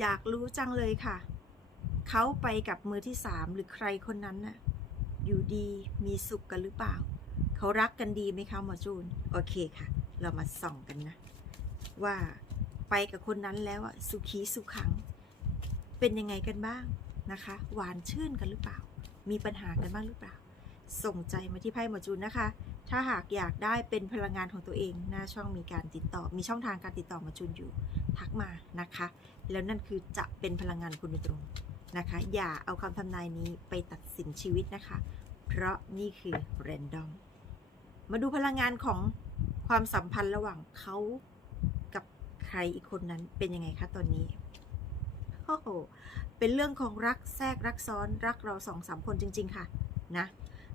อยากรู้จังเลยค่ะ เขาไปกับมือที่สามหรือใครคนนั้นน่ะ อยู่ดีมีสุขกันหรือเปล่า เขารักกันดีไหมคะหมอจูน โอเคค่ะ เรามาส่องกันนะ ว่าไปกับคนนั้นแล้วอะสุขีสุขัง เป็นยังไงกันบ้างนะคะ หวานชื่นกันหรือเปล่า มีปัญหากันบ้างหรือเปล่า ส่งใจมาที่ไพ่หมอจูนนะคะ ถ้าหากอยากได้เป็นพลังงานของตัวเองหน้าช่องมีการติดต่อ มีช่องทางการติดต่อมาจูนอยู่ ทักมานะคะ แล้วนั่นคือจะเป็นพลังงานคุณโดยตรงนะคะ อย่าเอาคำทำนายนี้ไปตัดสินชีวิตนะคะ เพราะนี่คือ r รนดอมมาดูพลังงานของความสัมพันธ์ระหว่างเขากับใครอีกคนนั้นเป็นยังไงคะตอนนี้โอ้โหเป็นเรื่องของรักแทรกรักซ้อนรักเราสองสามคนจริง ๆ ค่ะนะ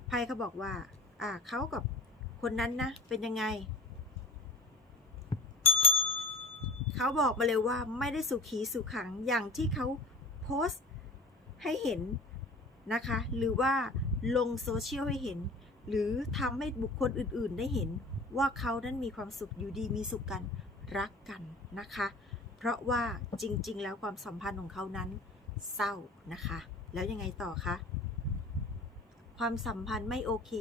ไพ่เขาบอกว่าอ่าเขากับ คนนั้นนะ เป็นยังไง เขาบอกมาเลยว่าไม่ได้สุขีสุขังอย่างที่เขาโพสต์ให้เห็นนะคะ หรือว่าลงโซเชียลให้เห็น หรือทำให้บุคคลอื่นๆได้เห็น ว่าเขานั้นมีความสุขอยู่ดีมีสุขกันรักกันนะคะ เพราะว่าจริง ๆ แล้วความสัมพันธ์ของเขานั้นเศร้านะคะ แล้วยังไงต่อคะ ความสัมพันธ์ไม่โอเค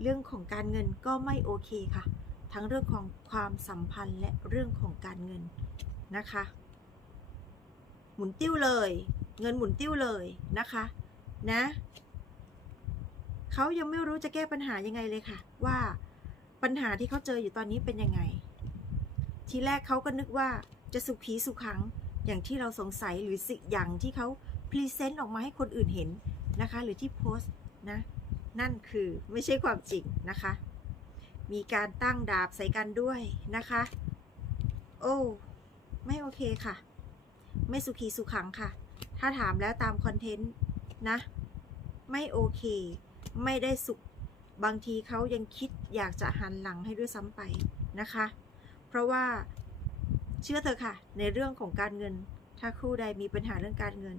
เรื่องของการเงินก็ไม่โอเคค่ะ ทั้งเรื่องของความสัมพันธ์และเรื่องของการเงินนะคะ หมุนติ้วเลย เงินหมุนติ้วเลยนะคะนะเขายังไม่รู้จะแก้ปัญหายังไงเลยค่ะ ว่าปัญหาที่เขาเจออยู่ตอนนี้เป็นยังไง ทีแรกเขาก็นึกว่าจะสุขีสุขังอย่างที่เราสงสัยหรือสิอย่างที่เขาพรีเซนต์ออกมาให้คนอื่นเห็นนะคะ หรือที่โพสต์นะ นั่นคือไม่ใช่ความจริงนะคะ มีการตั้งดาบใส่กันด้วยนะคะ โอ้ไม่โอเคค่ะ ไม่สุขีสุขังค่ะ ถ้าถามแล้วตามคอนเทนต์นะ ไม่โอเค ไม่ได้สุขบางทีเขายังคิดอยากจะหันหลังให้ด้วยซ้ำไปนะคะ เพราะว่าเชื่อเถอค่ะ ในเรื่องของการเงิน ถ้าคู่ใดมีปัญหาเรื่องการเงิน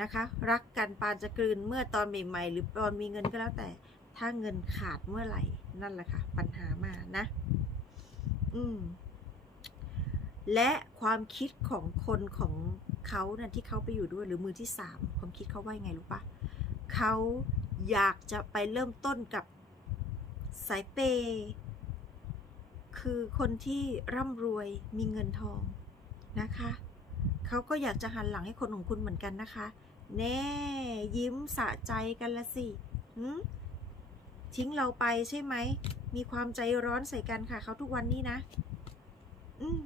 นะคะ รักกันปานจะกลืนเมื่อตอนใหม่ๆหรือตอนมีเงินก็แล้วแต่ ถ้าเงินขาดเมื่อไหร่นั่นแหละค่ะ ปัญหามานะ อืม และความคิดของคนของเขานั่นที่เขาไปอยู่ด้วยหรือมือที่สามความคิดเขาว่ายังไงรู้ปะเขาอยากจะไปเริ่มต้นกับสายเปย์คือคนที่ร่ำรวยมีเงินทองนะคะ เขาก็อยากจะหันหลังให้คนของคุณเหมือนกันนะคะ แน่ยิ้มสะใจกันละสิหืมทิ้งเราไปใช่ไหม มีความใจร้อนใส่กันค่ะเขาทุกวันนี้นะ อืม